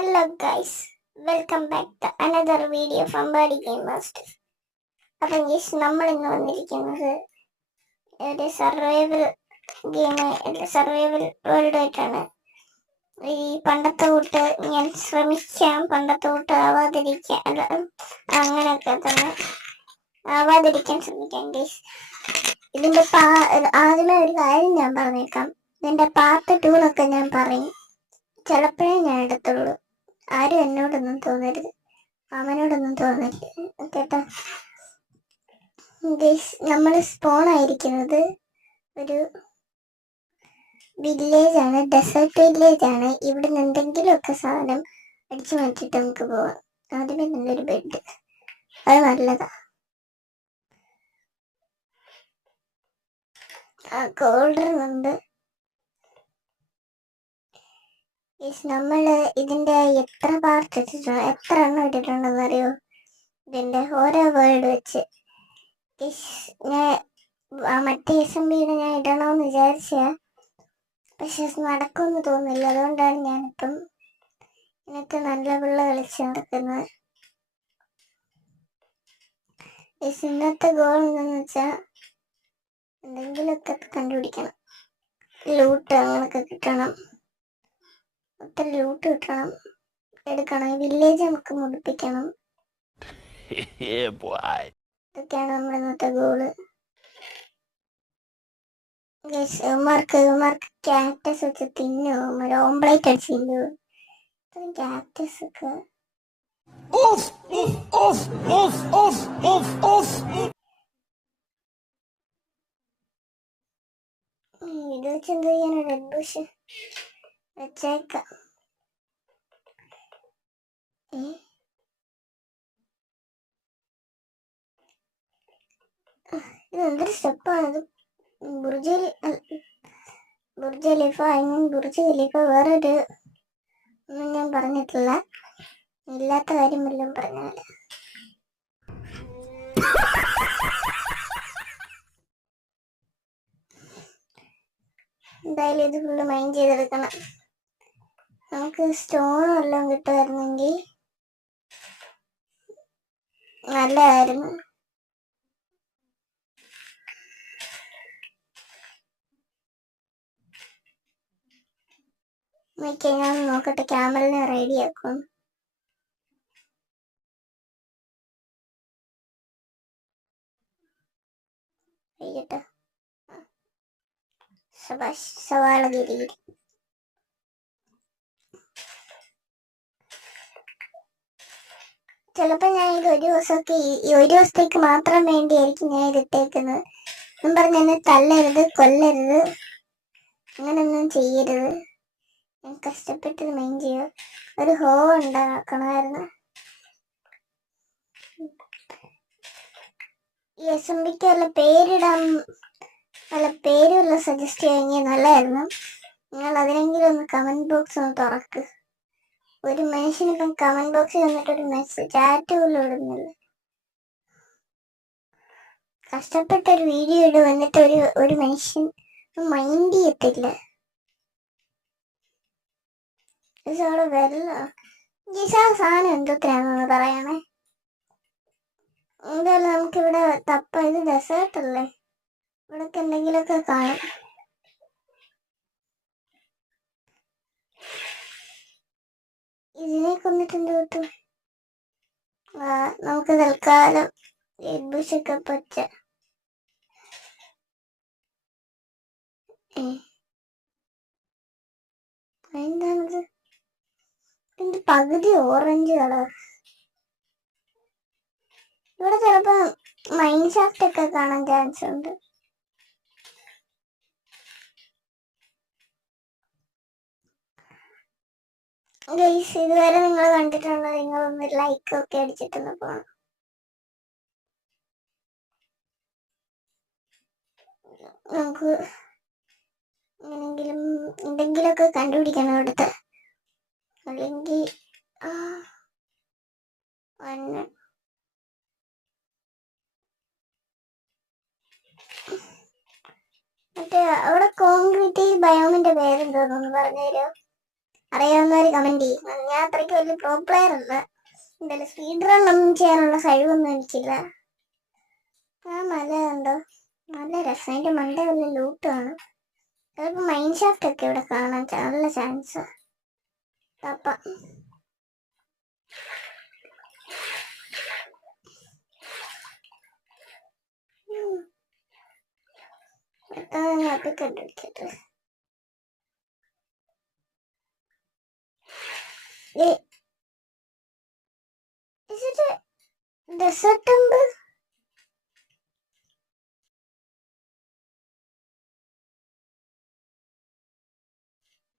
Hello guys, welcome back to another video from Body Game Master. അപ്പം guys നമ്മൾ ഇന്ന് വന്നിരിക്കുന്നത് ഒരു സർവൈവൽ സർവൈവൽ വേൾഡ് ആയിട്ടാണ്. ഈ പണ്ടത്തെ കൂട്ട് ഞാൻ ശ്രമിക്കാം, പണ്ടത്തെ കൂട്ട് ആവാതിരിക്കാൻ, അല്ല അങ്ങനെയൊക്കെ തന്നെ ആവാതിരിക്കാൻ ശ്രമിക്കാം ഗൈസ്. ഇതിന്റെ ആദ്യമേ ഒരു കാര്യം ഞാൻ പറഞ്ഞേക്കാം, ഇതിന്റെ പാർട്ട് 2 ഞാൻ പറയും. ചിലപ്പോഴേ ഞാൻ എടുത്തുള്ളൂ. ആരും എന്നോടൊന്നും തോന്നരുത്, അവനോടൊന്നും തോന്നരുത് കേട്ടോ. നമ്മൾ സ്പോൺ ആയിരിക്കുന്നത് ഒരു വില്ലേജ് ആണ്, ഡെസേർട്ട് വില്ലേജ് ആണ്. ഇവിടുന്ന് എന്തെങ്കിലുമൊക്കെ സാധനം അടിച്ചു മാറ്റിയിട്ട് നമുക്ക് പോവാം. ആദ്യമേ നല്ലൊരു ബെഡ്, അത് നല്ലതാ. കോൾഡറുണ്ട്. നമ്മള് ഇതിന്റെ എത്ര പാർട്ട് ഇട്ടിട്ടുണ്ട്, എത്ര എണ്ണം ഇട്ടിട്ടുണ്ടെന്ന് അറിയോ? ഇതിന്റെ ഓരോ വേർഡ് വെച്ച് ഞാൻ മറ്റേ SMBയുടെ ഞാൻ ഇടണമെന്ന് വിചാരിച്ച, പക്ഷെ നടക്കുമെന്ന് തോന്നുന്നില്ല. അതുകൊണ്ടാണ് ഞാനിപ്പം ഇതിനൊക്കെ നല്ല പിള്ള കളിച്ച് നടക്കുന്നത്. ഇന്നത്തെ ഗോൾ എന്താന്ന് വെച്ചാൽ എന്തെങ്കിലുമൊക്കെ കണ്ടുപിടിക്കണം, ലൂട്ട് അങ്ങനൊക്കെ കിട്ടണം, ഒത്തിരി ലൂട്ട് കിട്ടണം, എടുക്കണം. വില്ലേജ് നമുക്ക് മുടിപ്പിക്കണം. ഇതൊക്കെയാണ് നമ്മുടെ ഇന്നത്തെ ഗോള്. ഇവന്മാർക്ക് ക്യാക്ടസ് വെച്ച് തിന്നോ, ഓംപ്ലേറ്റ് അടിച്ച് തിന്നോ? ക്യാക്ടസ് ഒക്കെ ഇത് വെച്ച് എന്ത് ചെയ്യാനാ? റെഡ് ബുഷ് വെച്ചേക്കാം. ഇത് എന്തൊരു സ്റ്റെപ്പാണിത്? ബുർജ് ഖലീഫ, ബുർജ് ഖലീഫ വേറൊരു ഒന്നും ഞാൻ പറഞ്ഞിട്ടില്ല, ഇല്ലാത്ത കാര്യം വല്ലതും പറഞ്ഞാൽ. എന്തായാലും ഇത് ഫുള്ള് മൈൻഡ് ചെയ്തെടുക്കണം. നമുക്ക് സ്റ്റോൺ വല്ലതും കിട്ടുമായിരുന്നെങ്കിൽ നല്ലതായിരുന്നു. ഞാൻ നോക്കട്ടെ, ക്യാമറനെ റെഡിയാക്കും. സവാള ഗിരി ചിലപ്പോ ഞാൻ ഇത് ഒരു ദിവസത്തേക്ക് മാത്രം വേണ്ടിയായിരിക്കും ഞാൻ ഇത് ഇട്ടേക്കുന്നത്. ഞാൻ പറഞ്ഞ തല്ലരുത്, കൊല്ലരുത്, അങ്ങനൊന്നും ചെയ്യരുത്. ഞാൻ കഷ്ടപ്പെട്ട് മെയിൻ ചെയ്യുക. ഒരു ഹോ ഉണ്ടാക്കണമായിരുന്നു. ഈ SMBക്ക് വല്ല പേരിടാൻ, വല്ല പേര് വല്ല സജസ്റ്റ് ചെയ്യാമെങ്കിൽ നല്ലതായിരുന്നു. നിങ്ങൾ അതിനെങ്കിലും ഒന്ന് കമന്റ് ബോക്സ് ഒന്ന് തുറക്ക്. ഒരു മനുഷ്യനിപ്പം കമന്റ് ബോക്സിൽ വന്നിട്ടൊരു മെസ്സേജ് ചാറ്റ് പോലും ഇടുന്നില്ല. കഷ്ടപ്പെട്ടൊരു വീഡിയോ ഇടും, എന്നിട്ട് ഒരു മനുഷ്യൻ മൈൻഡ് ചെയ്യത്തില്ല. സാധനം എന്തൊക്കെയാണെന്ന് പറയണേ. എന്തായാലും നമുക്കിവിടെ ഇത് ഡെസേർട്ടല്ലേ, ഇവിടൊക്കെ എന്തെങ്കിലുമൊക്കെ കാണും. ഇതിനെ കൊന്നിട്ട് എന്ത് കിട്ടും? നമുക്ക് തൽക്കാലം ബുഷൊക്കെ പച്ച. എന്താണിത്? ഇതിന്റെ പകുതി ഓറഞ്ച് കളർ. ഇവിടെ ചിലപ്പോ മൈൻ ഷാഫ്റ്റ് ഒക്കെ കാണാൻ ചാൻസ് ഉണ്ട്. ഗൈസ്, ഇതുവരെ നിങ്ങൾ കണ്ടിട്ടുണ്ടോ? നിങ്ങളൊന്ന് ലൈക്ക് ഒക്കെ അടിച്ചിട്ടൊന്ന് പോകണം. നമുക്ക് എന്തെങ്കിലുമൊക്കെ കണ്ടുപിടിക്കണം ഇവിടുത്തെ, അല്ലെങ്കിൽ മറ്റേ അവിടെ കോൺക്രീറ്റ് ബയോമിന്റെ പേരെന്തോന്നു പറഞ്ഞു തരുമോ? അറിയാവുന്നവർ കമന്റ് ചെയ്യും. ഞാൻ അത്രയ്ക്ക് വലിയ പ്രോ പ്ലെയർ അല്ല, എന്തായാലും സ്പീഡ് റൺ ഒന്നും ചെയ്യാനുള്ള കഴിവൊന്നും എനിക്കില്ല. ആ മല കണ്ടോ, നല്ല രസം. അതിന്റെ മണ്ട വല്ല ലൂട്ട് കാണും. ചിലപ്പോൾ മൈൻ ഷാഫ്റ്റ് ഒക്കെ ഇവിടെ കാണാൻ നല്ല ചാൻസ്. തപ്പ കണ്ടുപിടിക്കട്ടെ. Is it a desert temple?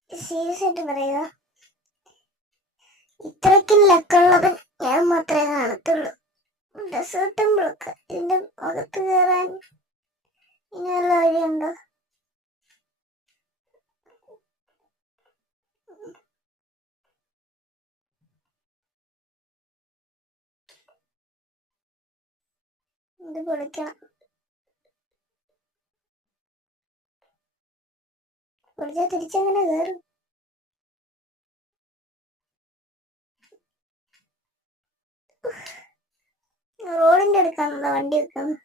Serious ആയിട്ട് പറയുക, ഇത്രയ്ക്കും ലക്കുള്ളത് ഞാൻ മാത്രമേ കാണത്തുള്ളൂ. ഡെസേർട്ട് ടെമ്പിളൊക്കെ ഇതിന്റെ അകത്ത് കയറാൻ ഇനി വല്ല വഴിയുണ്ടോ? ഇത് പൊളിക്കണം. പൊളിച്ചാൽ തിരിച്ചെങ്ങനെ കയറും? റോഡിന്റെ അടുക്കാണല്ലോ വണ്ടി വെക്കുന്നത്.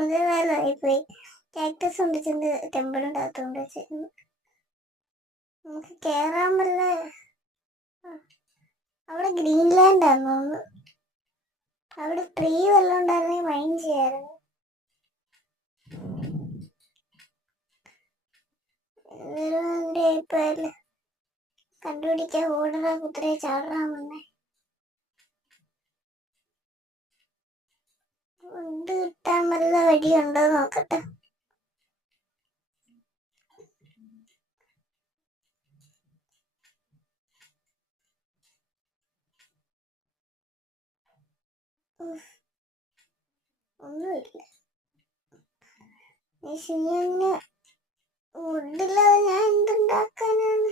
അതേപോലെ പോയി കാക്ടസ് കൊണ്ട് ചെന്ന് ടെമ്പിളിന്റെ അകത്തോണ്ട് വെച്ചിരുന്നു. നമുക്ക് കേറാൻ വല്ല, അവിടെ ഗ്രീൻലാൻഡാന്ന് തോന്നുന്നു. അവിടെ ട്രീ വല്ലതും ഉണ്ടായിരുന്നെങ്കിൽ മൈൻ ചെയ്യായിരുന്നു. ഇപ്പോഴല്ലേ കണ്ടുപിടിക്കാൻ ഓടറ കുതിരയെ ചാടാമെന്നേ. ഫുഡ് കിട്ടാൻ വല്ല വഴിയുണ്ടോ നോക്കട്ടെ. ഒന്നുമില്ല. ഫുഡില്ലാതെ ഞാൻ എന്തുണ്ടാക്കാനാണ്?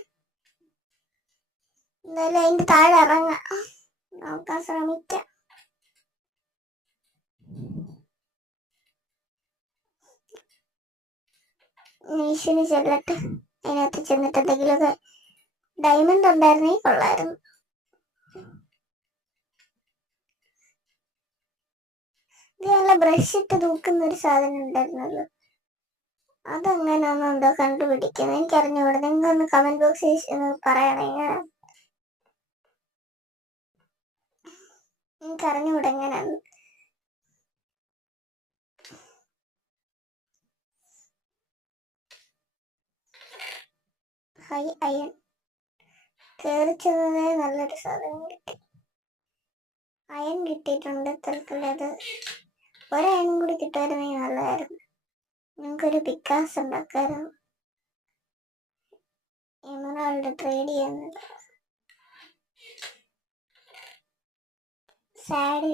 എന്തായാലും അതിന്റെ താഴെ ഇറങ്ങാം, നോക്കാൻ ശ്രമിക്കാം. നീഷിന് ചെല്ലട്ടെ, അതിനകത്ത് ചെന്നിട്ട് എന്തെങ്കിലുമൊക്കെ ഡയമണ്ട് ഉണ്ടായിരുന്നെങ്കിൽ കൊള്ളായിരുന്നു. ഇത് നല്ല ബ്രഷ് ഇട്ട് തൂക്കുന്ന ഒരു സാധനം ഉണ്ടായിരുന്നല്ലോ, അതെങ്ങനെയാണെന്നുണ്ടോ കണ്ടുപിടിക്കുന്നത്? എനിക്കറിഞ്ഞൂടെ. നിങ്ങളൊന്ന് കമന്റ് ബോക്സിൽ പറയണേ. എനിക്കറിഞ്ഞൂടെ എങ്ങനെയാണ്. ഹൈ അയൺ കയറി ചെന്നതേ നല്ലൊരു സാധനം കിട്ടി. അയൺ കിട്ടിയിട്ടുണ്ട്. തൽക്കാലം അത് ഒരയണും കൂടി കിട്ടുമായിരുന്നെങ്കിൽ നല്ലതായിരുന്നു. ഞങ്ങൾക്കൊരു പിക്കാസ് ഉണ്ടാക്കായിരുന്നു. എമറാൾഡ് ട്രേഡ് ചെയ്യുന്നത്. സാഡ്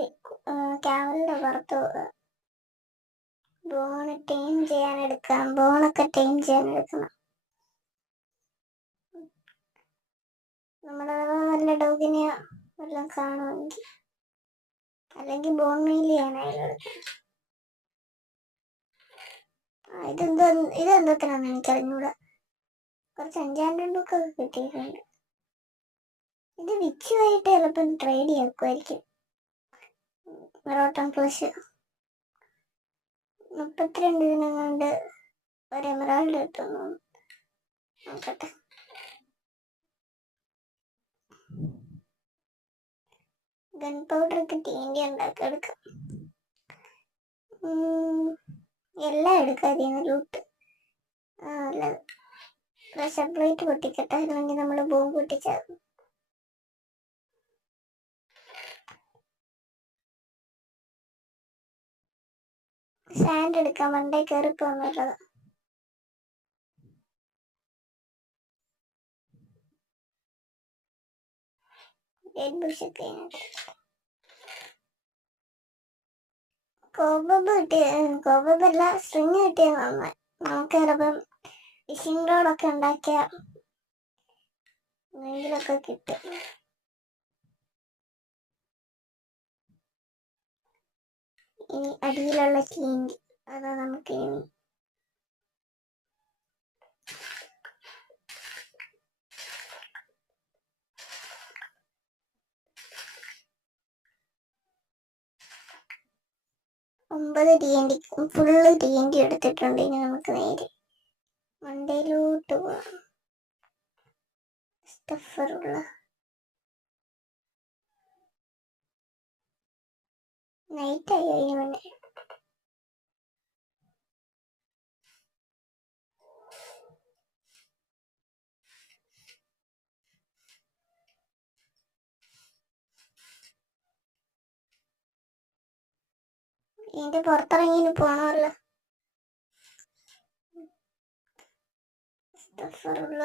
ക്യാമലിന്റെ പുറത്ത് പോവുക. ബോണ് ടൈം ചെയ്യാൻ എടുക്കാം. ബോണൊക്കെ ടൈം ചെയ്യാൻ എടുക്കണം. നമ്മുടെ നല്ല ഡോഗിനെ വല്ലതും കാണുമെങ്കിൽ, അല്ലെങ്കിൽ ബോൺ മെയിൽ ചെയ്യാനായാലും എടുക്കണം. ഇതെന്തത്തിനാന്ന് എനിക്കറിഞ്ഞൂടാ. കുറച്ച് എൻചാൻമെന്റ് ബുക്കൊക്കെ കിട്ടിയിട്ടുണ്ട്. ഇത് വിച്ചുമായിട്ട് ചിലപ്പം ട്രേഡ് ചെയ്യാക്കുമായിരിക്കും. റോട്ടൺ ഫ്ലഷ് 32 ദിനം കൊണ്ട് ഒരു എമറാൾഡ് കിട്ടുന്നു. നോക്കട്ടെ. ഗൺ പൗഡറൊക്കെ ടീൻ്റെ ഉണ്ടാക്കി എടുക്കാം. എല്ലാം എടുക്കാം അതിന് ലൂട്ട്. നല്ലത്. പ്രഷർ പ്ലേറ്റ് പൊട്ടിക്കട്ടെ, അല്ലെങ്കിൽ നമ്മൾ ബോംബ് പൊട്ടിച്ചാൽ. സാൻഡ് എടുക്കാൻ മണ്ടേ കയറി പോകുന്നുള്ളത്. കോബബ് കിട്ടിയ, കോബബല്ല സ്ട്രിങ് കിട്ടിയ നന്നായി. നമുക്ക് ചിലപ്പം ഫിഷിംഗ് റോഡൊക്കെ ഉണ്ടാക്കിയ എന്തെങ്കിലുമൊക്കെ കിട്ടും. ഇനി അടിയിലുള്ള കീങ്കി അതാ നമുക്ക് ഇനി 9 TNT ഫുള്ള് TNT എടുത്തിട്ടുണ്ട്. ഇനി നമുക്ക് നേരെ മണ്ടയിലോട്ട് പോവാം. സ്റ്റഫറുള്ള നൈറ്റായി അതിന് മുന്നേ. ഇതിന്റെ പുറത്തിറങ്ങി പോണമല്ലോ. സ്റ്റഫറുള്ള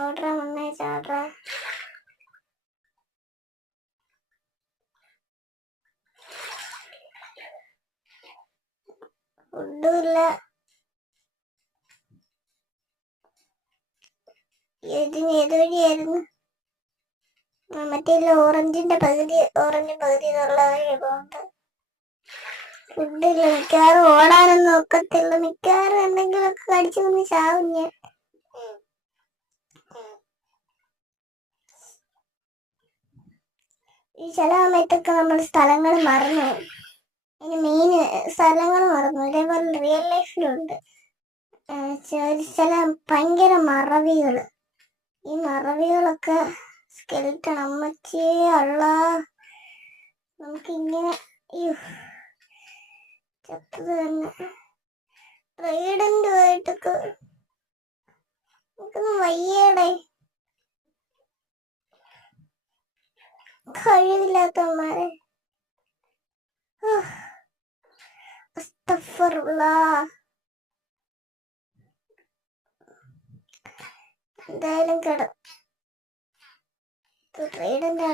ഓർഡറാ മുന്നേ ചാട്രാ. ഫുഡുമില്ല. ഇതിന് ഏത് വഴിയായിരുന്നു? മറ്റേ ഓറഞ്ചും പകുതി എന്നുള്ള വഴി പോകുന്നത്. ഫുഡില്ല. മിക്കവാറും ഓടാനൊന്നും ഒക്കത്തില്ല. മിക്കവാറും എന്തെങ്കിലുമൊക്കെ കടിച്ചു വന്ന് ചാവും ഞാൻ. ഈ ചില സമയത്തൊക്കെ നമ്മൾ സ്ഥലങ്ങൾ മറന്നു. ഇനി മെയിൻ സ്ഥലങ്ങൾ മറന്നു. ഇതേപോലെ റിയൽ ലൈഫിലുണ്ട് ചില ഭയങ്കര മറവികൾ. ഈ മറവികളൊക്കെ സ്കെൽട്ടൺ അമ്മച്ചേ അള്ള. നമുക്കിങ്ങനെ ചത്തത് തന്നെ. ട്രൈഡന്റുമായിട്ടൊക്കെ നമുക്കൊന്നും വയ്യേടെ. കഴിവില്ലാത്തവന്മാരെ. എന്തായാലും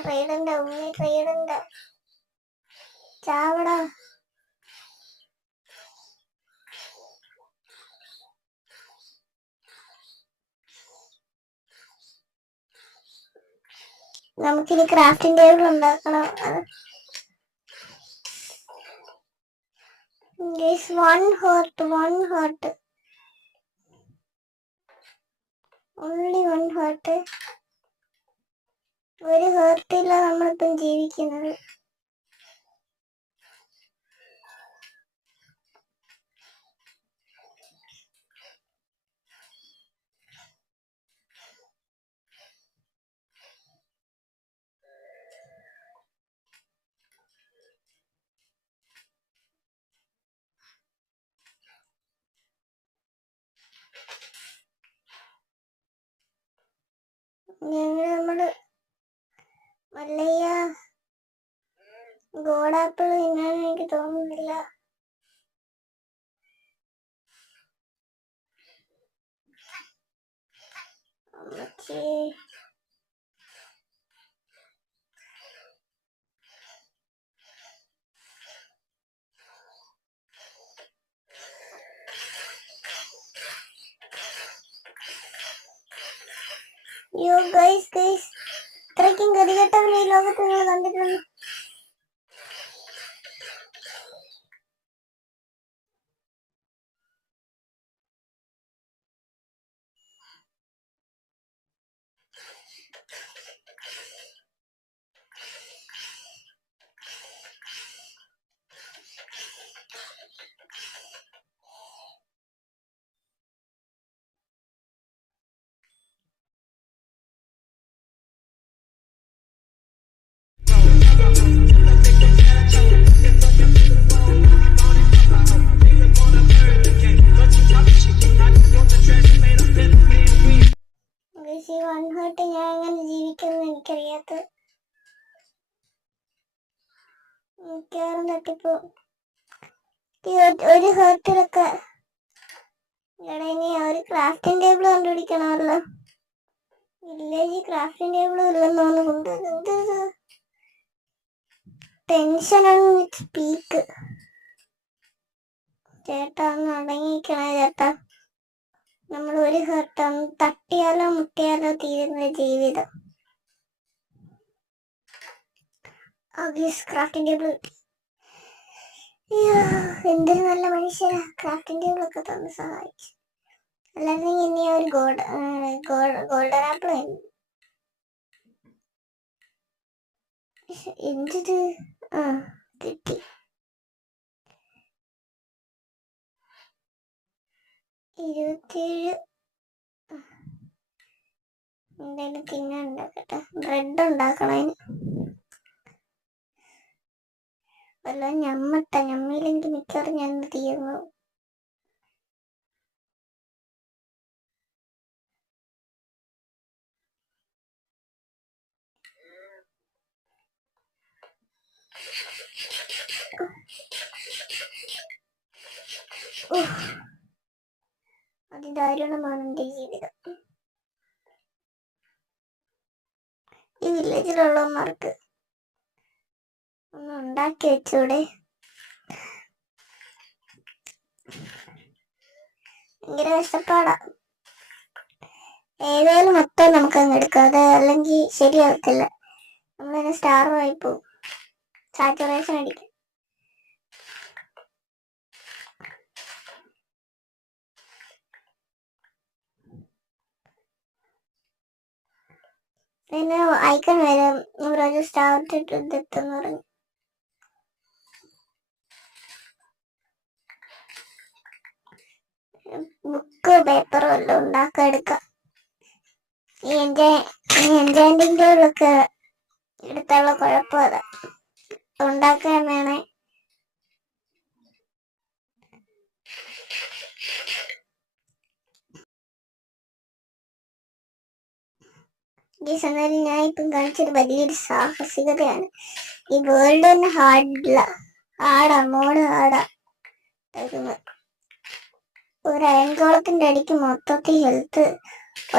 ട്രൈഡന്റ് ഉണ്ണി ട്രൈഡന്റ് ചാവടാ. നമുക്കിനി ക്രാഫ്റ്റിംഗ് ടേബിൾ ഉണ്ടാക്കണം. one heart. only one heart. ഒരു ഹേർട്ടില്ല നമ്മളിപ്പം ജീവിക്കുന്നത്. നമ്മള് മല്ലയ്യ ഗോഡാപ്പിൾ തിന്നാൻ എനിക്ക് തോന്നുന്നില്ല. അമ്മച്ചേ യോ ഗൈസ് ഇത്രയ്ക്കും ഗതികെട്ടവനെ ഈ ലോകത്ത് നിങ്ങൾ കണ്ടിട്ടുണ്ട്? ഈ വൺ ഹേർട്ട് ഞാൻ എങ്ങനെ ജീവിക്കുമെന്ന് എനിക്കറിയാത്ത. മിക്കവാറും തട്ടിപ്പോ ഒരു ഹേർട്ടിലൊക്കെ. ഇനി ഒരു ക്രാഫ്റ്റിംഗ് ടേബിൾ കണ്ടുപിടിക്കണമല്ലോ. വില്ലേജ് ക്രാഫ്റ്റിംഗ് ടേബിൾ ഇല്ലെന്ന് തോന്നുന്നുണ്ട്. ടെൻഷനാണ് സ്പീക്ക്. ചേട്ടാ ഒന്ന് അടങ്ങിക്കണേ ചേട്ടാ. നമ്മൾ ഒരു ഹേർട്ടാണ്. തട്ടിയാലോ മുട്ടിയാലോ തീരുന്ന ജീവിതം. ക്രാഫ്റ്റിംഗ് ടേബിൾ എന്തൊരു നല്ല മനുഷ്യരാ. ക്രാഫ്റ്റിംഗ് ടേബിൾ ഒക്കെ തന്ന് സഹായിച്ചു. അല്ലാതെ ഇനി ഒരു ഗോൾഡൻ ആപ്പിൾ എന്തിത് കിട്ടി. 27 എന്തായാലും തിന്നാൻ ഉണ്ടാക്കട്ടെ. ബ്രെഡ് ഉണ്ടാക്കണതിന് വല്ല ഞമ്മില്ലെങ്കിൽ മിക്കവാറും ഞാൻ തീർന്നു. അതിദാരുണമാണ് എൻ്റെ ജീവിതം. ഈ വില്ലേജിലുള്ളവന്മാർക്ക് ഒന്ന് ഉണ്ടാക്കി വെച്ചൂടെ? ഭയങ്കര കഷ്ടപ്പാടാ. ഏതായാലും മൊത്തം നമുക്കങ്ങ് എടുക്കാതെ, അല്ലെങ്കിൽ ശരിയാകത്തില്ല. നമ്മളതിനെ സ്റ്റാർ വായിപ്പോവും. സാച്ചുറേഷൻ അടിക്കും. പിന്നെ ഐക്കൺ വരും ഒരു സ്റ്റാർട്ട് ഇതെത്തുന്ന് പറഞ്ഞു. ബുക്ക് പേപ്പറും എല്ലാം ഉണ്ടാക്കാൻ എടുക്കാം. ഈ എൻജാൻറ്റിൻ്റെയൊക്കെ എടുത്തുള്ള കുഴപ്പം അതാ. ഉണ്ടാക്കാൻ വേണേ എന്നാലും ഞാൻ ഇപ്പം കാണിച്ചൊരു വലിയൊരു സാഹസികതയാണ്. ഈ വേൾഡ് തന്നെ ഹാർഡാ, മോഡ് ഹാർഡാ. ഒരു അയൻകോളത്തിന്റെ അടിക്ക് മൊത്തത്തിൽ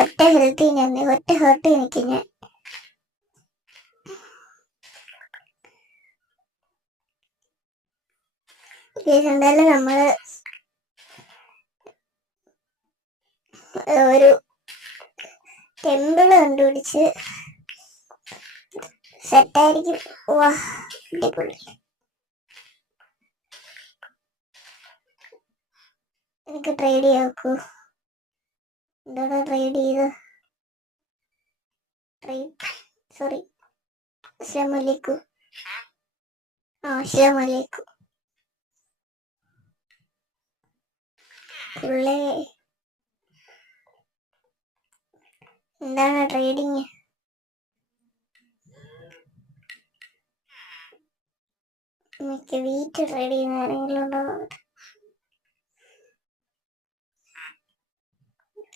ഒറ്റ ഹേർട്ട് എനിക്ക് ഞാൻ. എന്തായാലും നമ്മള് ഒരു ടെമ്പിള് കണ്ടുപിടിച്ച് സെറ്റായിരിക്കും. വാ, അടിപൊളി. എനിക്ക് ട്രേഡ് ചെയ്യാക്കൂ. എന്താ ട്രേഡ് ചെയ്ത്? സോറി, അസ്സലാമലൈക്കും. അസ്സലാമലൈക്കും. പുള്ളേ, എന്താണ് ട്രേഡിങ്? എനിക്ക് വീറ്റ് ട്രേഡ് ചെയ്യുന്ന ആരെങ്കിലും ഉണ്ടോ?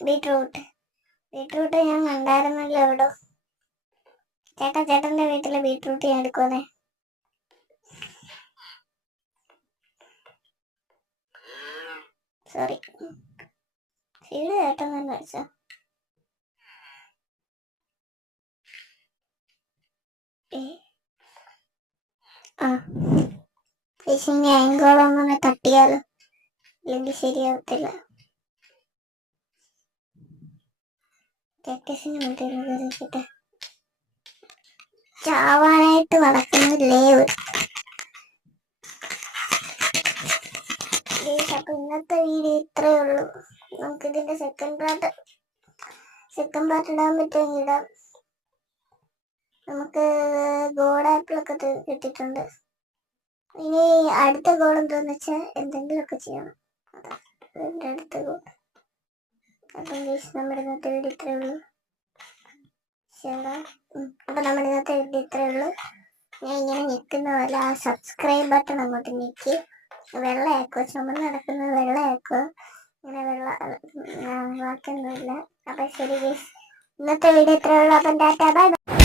ബീട്രൂട്ട് ഞാൻ കണ്ടായിരുന്നല്ലോ എവിടോ. ചേട്ടന്റെ വീട്ടിലെ ബീട്രൂട്ട് ഞാൻ എടുക്കുവന്നേ. സോറി, സീഡ് ചേട്ടൻ തന്നെ വെച്ചോ. ഫിഷിങ് ആങ്കോളൊന്നും തട്ടിയാലോ, അല്ലെങ്കിൽ ശരിയാവത്തില്ല. കാക്ടസിന് മറ്റേ ചാവാനായിട്ട് നടക്കുന്നില്ലേ ഒരു. അപ്പൊ ഇന്നത്തെ വീഡിയോ ഇത്രയേ ഉള്ളൂ. നമുക്കിതിന്റെ സെക്കൻഡ് പാർട്ട് ഇടാൻ പറ്റുമെങ്കിൽ ഇടാം. നമുക്ക് ഗോഡ് ആപ്പിളൊക്കെ കിട്ടിയിട്ടുണ്ട്. ഇനി അടുത്ത ഗോൾ എന്താന്ന് വെച്ചാൽ എന്തെങ്കിലുമൊക്കെ ചെയ്യണം. അതാണ് അടുത്ത ഗോൾ. അപ്പം നമ്മുടെ ഇന്നത്തെ വീഡിയോ ഇത്രയേ ഉള്ളൂ. അപ്പം നമ്മുടെ ഇന്നത്തെ വീഡിയോ ഇത്രയേ ഉള്ളൂ. ഞാൻ ഇങ്ങനെ ഞെക്കുന്ന പോലെ ആ സബ്സ്ക്രൈബ് ബട്ടൺ അങ്ങോട്ട് ഞെക്കി വെള്ളയാക്കുക, ചുമന്ന് നടക്കുന്നത് വെള്ളയാക്കുക. ഇങ്ങനെ ബാക്കിയൊന്നുമില്ല. അപ്പം ശരി ഗൈസ്, ഇന്നത്തെ വീഡിയോ ഇത്രയേ ഉള്ളൂ. അപ്പം ടാറ്റാ, ബൈ ബൈ.